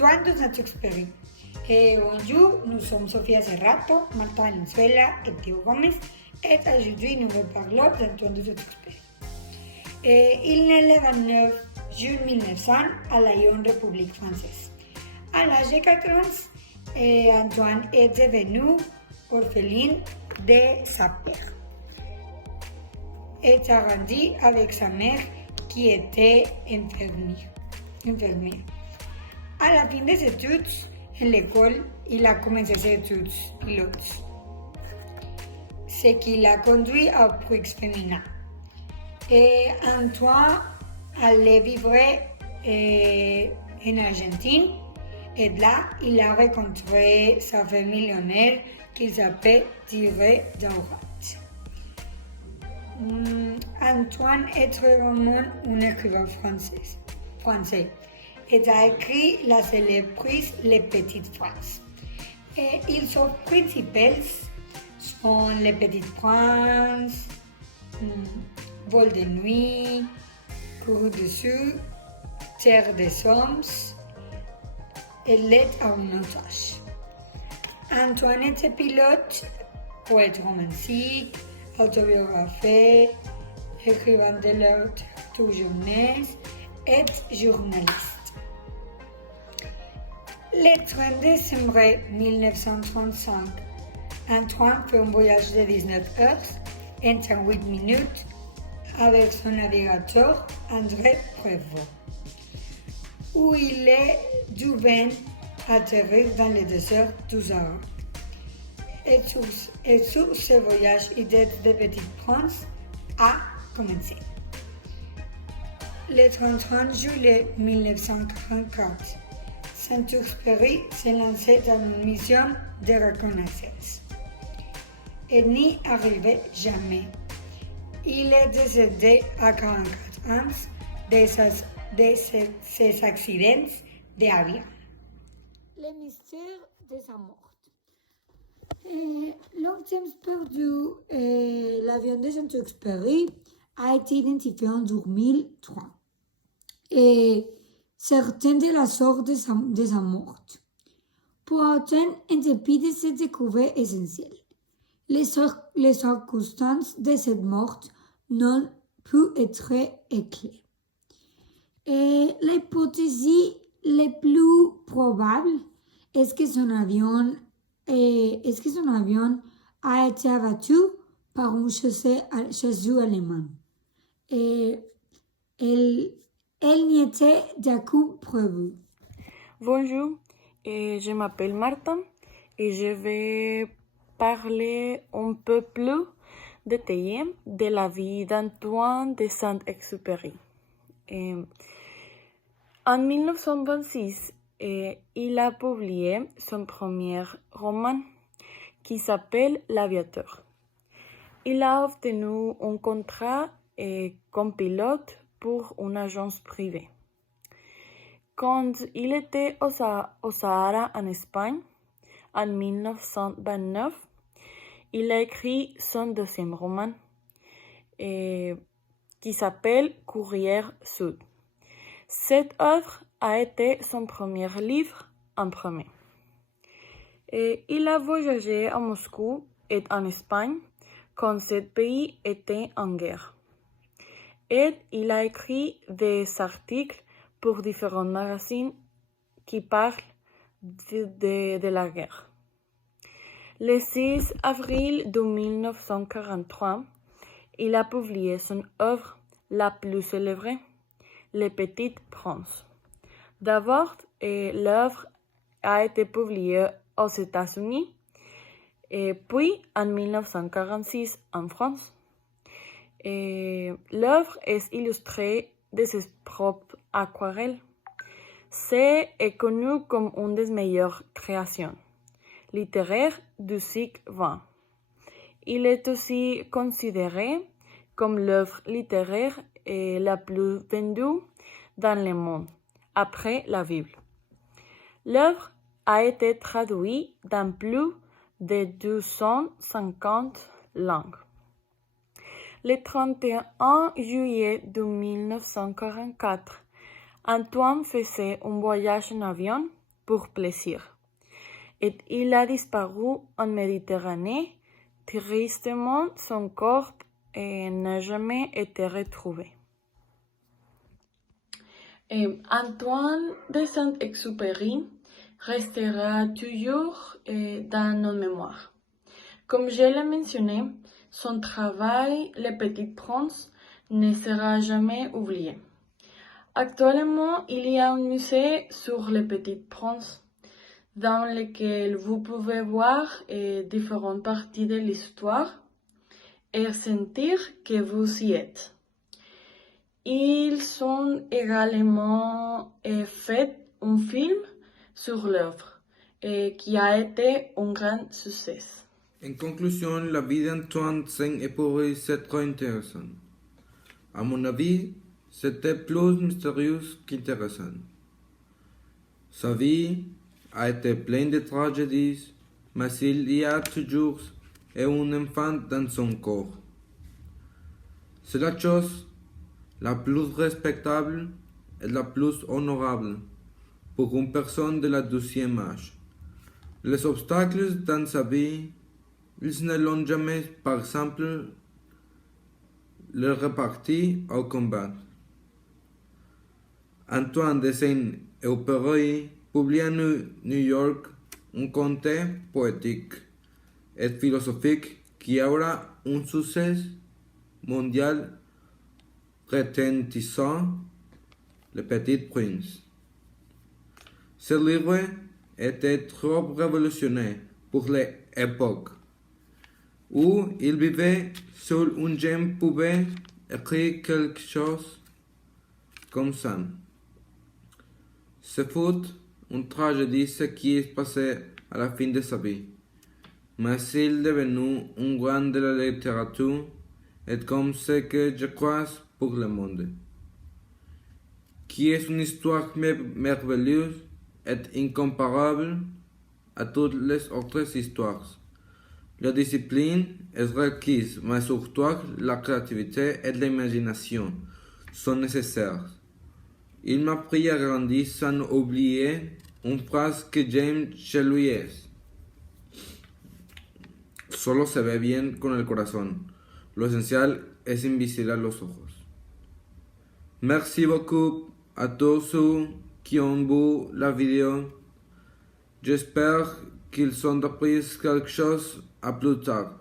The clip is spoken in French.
Antoine de Saint-Exupéry. Bonjour, nous sommes Sofia Serrato, Marta Valenzuela et Théo Gomez et aujourd'hui nous vous parlons d'Antoine de Saint-Exupéry. Il naît le 29 juin 1900 à la Lyon, République française. À l'âge de 4 ans, Antoine est devenu orphelin de sa père et a grandi avec sa mère qui était infirmière. À la fin des études, en l'école, il a commencé ses études pilotes, ce qui l'a conduit au prix féminin. Et Antoine allait vivre en Argentine et là, il a rencontré sa femme millionnaire qui s'appelle Thierry Daurat. Antoine est vraiment un écrivain français et a écrit la célèbre Les Petites Phrases. Et ils sont principales sont Les Petites Phrases, Vol de nuit, Courroux dessus, Terre des hommes et Lettre à un otage. Antoine était pilote, poète romancique, autobiographe, écrivain de littérature jeunesse et journaliste. Le 30 décembre 1935, Antoine fait un voyage de 19 heures en 38 minutes avec son navigateur André Prévost, où il est dû atterrir dans le désert du Sahara. Et sur ce voyage, l'idée de Petit Prince a commencé. Le 31 juillet 1944, Saint-Exupéry s'est lancé dans une mission de reconnaissance et n'y arrivait jamais. Il est décédé à 44 ans de ses accidents d'avion. Le mystère de sa mort. L'objet perdu, l'avion de Saint-Exupéry, a été identifié en 2003. Et certain de la sorte de sa mort. Pour autant, en dépit de cette découverte essentielle, les circonstances de cette mort n'ont pu être éclairées. L'hypothèse la plus probable est que son avion a été abattu par un chasseur allemand. Elle n'y était d'aucune preuve. Bonjour, je m'appelle Marta et je vais parler un peu plus détaillé de la vie d'Antoine de Saint-Exupéry. En 1926, il a publié son premier roman qui s'appelle L'Aviateur. Il a obtenu un contrat comme pilote pour une agence privée. Quand il était au Sahara en Espagne, en 1929, il a écrit son deuxième roman qui s'appelle Courrier Sud. Cette œuvre a été son premier livre imprimé. Il a voyagé à Moscou et en Espagne quand ce pays était en guerre. Et il a écrit des articles pour différents magazines qui parlent de la guerre. Le 6 avril de 1943, il a publié son œuvre la plus célèbre, Le Petit Prince. D'abord, l'œuvre a été publiée aux États-Unis, et puis en 1946 en France. L'œuvre est illustrée de ses propres aquarelles. C'est connu comme une des meilleures créations littéraires du siècle XX. Il est aussi considéré comme l'œuvre littéraire la plus vendue dans le monde, après la Bible. L'œuvre a été traduite dans plus de 250 langues. Le 31 juillet de 1944, Antoine faisait un voyage en avion pour plaisir. Et il a disparu en Méditerranée. Tristement, son corps n'a jamais été retrouvé. Antoine de Saint-Exupéry restera toujours dans nos mémoires. Comme je l'ai mentionné, son travail, Le Petit Prince, ne sera jamais oublié. Actuellement, il y a un musée sur Le Petit Prince dans lequel vous pouvez voir différentes parties de l'histoire et sentir que vous y êtes. Ils ont également fait un film sur l'œuvre qui a été un grand succès. En conclusion, la vie d'Antoine Saint-Exupéry c'est très intéressant. À mon avis, c'était plus mystérieux qu'intéressant. Sa vie a été pleine de tragédies, mais il y a toujours un enfant dans son corps. C'est la chose la plus respectable et la plus honorable pour une personne de la deuxième âge. Les obstacles dans sa vie, ils ne l'ont jamais, par exemple, le reparti au combat. Antoine de Saint-Exupéry publie à New York un conte poétique et philosophique qui aura un succès mondial retentissant, Le Petit Prince. Ce livre était trop révolutionnaire pour l'époque où il vivait. Seul un jeune pouvait écrire quelque chose comme ça. Ce fut une tragédie ce qui est passé à la fin de sa vie. Mais il est devenu un grand de la littérature et comme ce que je crois pour le monde, qui est une histoire merveilleuse et incomparable à toutes les autres histoires. La discipline est requise, mais surtout la créativité et l'imagination sont nécessaires. Il m'a appris à grandir sans oublier une phrase que j'aime chez lui es: solo se ve bien con el corazón. Lo esencial es invisible a los ojos. Merci beaucoup à tous ceux qui ont vu la vidéo. J'espère qu'ils ont appris quelque chose. À plus tard.